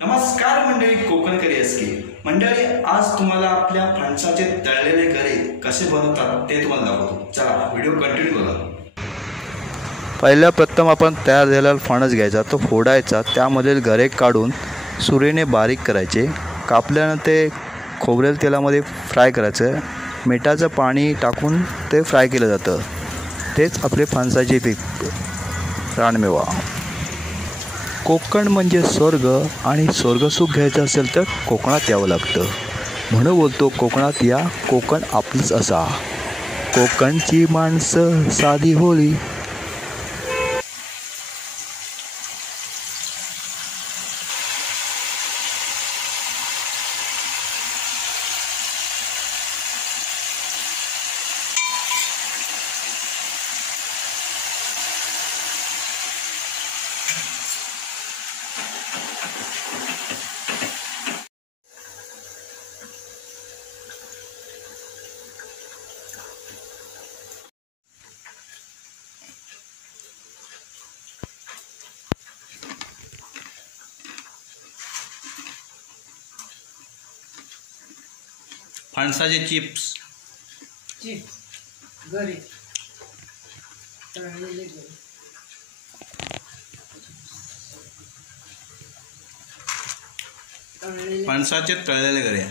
नमस्कार मंडळी, कोकणकरी एसके मंडळी, आज तुम्हाला आपल्या फणसाचे तळलेले गरे कसे बनवतात ते तुम्हाला दाखवतो. चला व्हिडिओ कंटिन्यू बघा. पहिल्या प्रथम आपण तयार झालेला फणस घ्यायचा, तो फोडायचा, त्यामधील गरे काढून सुरीने बारीक करायचे. कापल्यानं ते खोबरेल तेलामध्ये फ्राय करायचं. मिठाचं पाणी टाकून ते फ्राय केलं जातं. तेच आपले फणसाचे पीक रानमेवा. कोकण म्हणजे स्वर्ग, आणि स्वर्गसुख घ्यायचं असेल तर कोकणात यावं लागतं. म्हणून बोलतो कोकणात या, कोकण आपलीच असा. कोकणची माणसं साधी होळी. फणसाचे चिप्स गरे तळलेले गरे. फणसाचे तळलेले गरे.